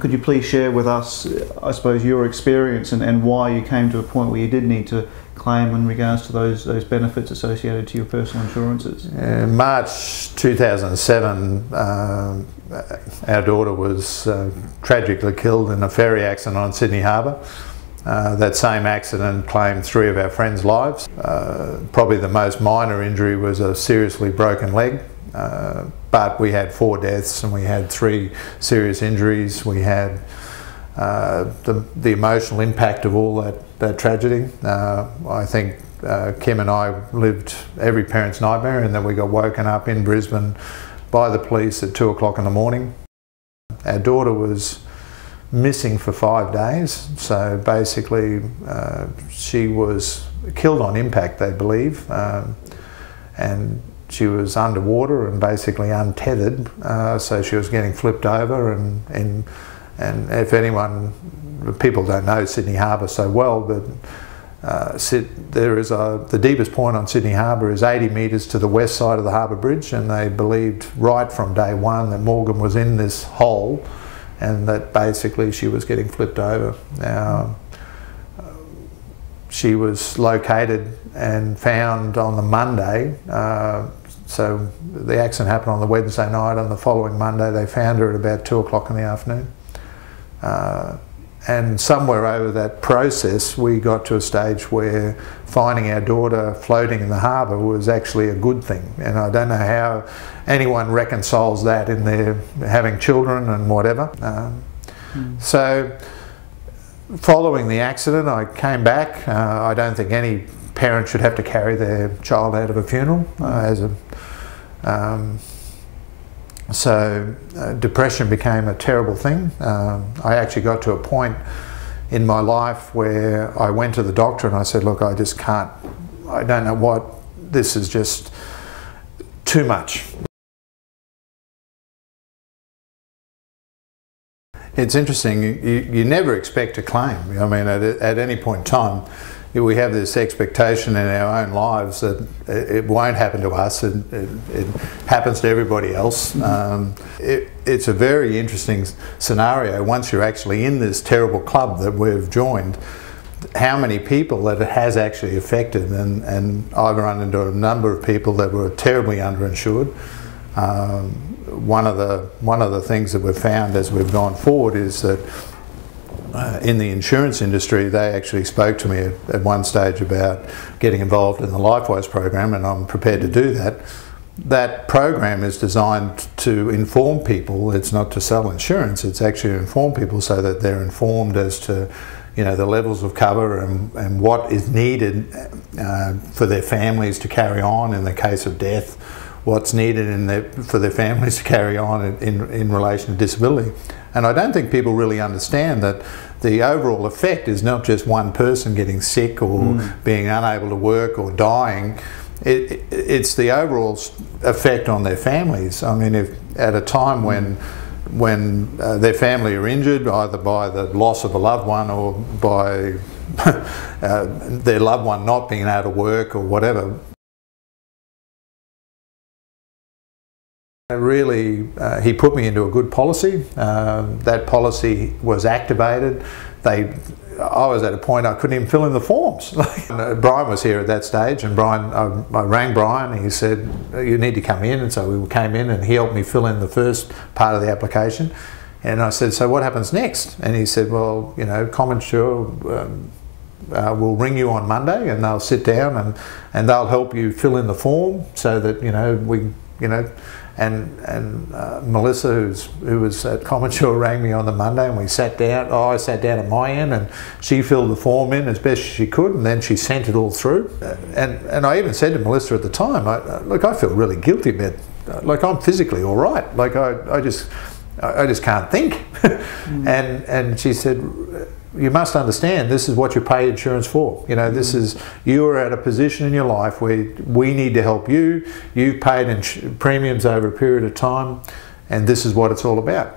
Could you please share with us, I suppose, your experience and why you came to a point where you did need to claim in regards to those benefits associated to your personal insurances? In March 2007, our daughter was tragically killed in a ferry accident on Sydney Harbour. That same accident claimed 3 of our friends' lives. Probably the most minor injury was a seriously broken leg, but we had 4 deaths and we had 3 serious injuries. We had the emotional impact of all that tragedy. I think Kim and I lived every parent's nightmare, and then we got woken up in Brisbane by the police at 2 o'clock in the morning. Our daughter was missing for 5 days, so basically she was killed on impact, they believe, and she was underwater and basically untethered, so she was getting flipped over, and if anyone, people don't know Sydney Harbour so well, but there is the deepest point on Sydney Harbour is 80 metres to the west side of the Harbour Bridge, and they believed right from day one that Morgan was in this hole and that basically she was getting flipped over. Now, she was located and found on the Monday, so the accident happened on the Wednesday night. On the following Monday they found her at about 2 o'clock in the afternoon. And somewhere over that process we got to a stage where finding our daughter floating in the harbour was actually a good thing, and I don't know how anyone reconciles that in their having children and whatever. So following the accident I came back. I don't think any parent should have to carry their child out of a funeral So depression became a terrible thing. I actually got to a point in my life where I went to the doctor and I said, look, I just can't, I don't know what, this is just too much. It's interesting, you never expect to claim. I mean, at any point in time, we have this expectation in our own lives that it won't happen to us, it happens to everybody else. It's a very interesting scenario once you're actually in this terrible club that we've joined, how many people that it has actually affected, and I've run into a number of people that were terribly underinsured. One of the things that we've found as we've gone forward is that in the insurance industry, they actually spoke to me at one stage about getting involved in the LifeWise program, and I'm prepared to do that. That program is designed to inform people. It's not to sell insurance, it's actually to inform people so that they're informed as to, you know, the levels of cover and what is needed for their families to carry on in the case of death, what's needed for their families to carry on in relation to disability. And I don't think people really understand that the overall effect is not just one person getting sick or being unable to work or dying. It's the overall effect on their families. I mean, if at a time when their family are injured, either by the loss of a loved one or by their loved one not being able to work or whatever, really, he put me into a good policy. That policy was activated. I was at a point I couldn't even fill in the forms. Brian was here at that stage, and I rang Brian and he said, you need to come in, and so we came in and he helped me fill in the first part of the application. And I said, so what happens next? And he said, well, you know, CommInsure will ring you on Monday and they'll sit down and they'll help you fill in the form so that, you know, and Melissa, who was at CommInsure, rang me on the Monday, and we sat down. I sat down at my end, and she filled the form in as best as she could, and then she sent it all through. And I even said to Melissa at the time, look, I feel really guilty about, like, I'm physically all right. Like I just can't think. And she said, you must understand, this is what you pay insurance for. You know, this is, you are at a position in your life where we need to help you. You've paid premiums over a period of time, and this is what it's all about.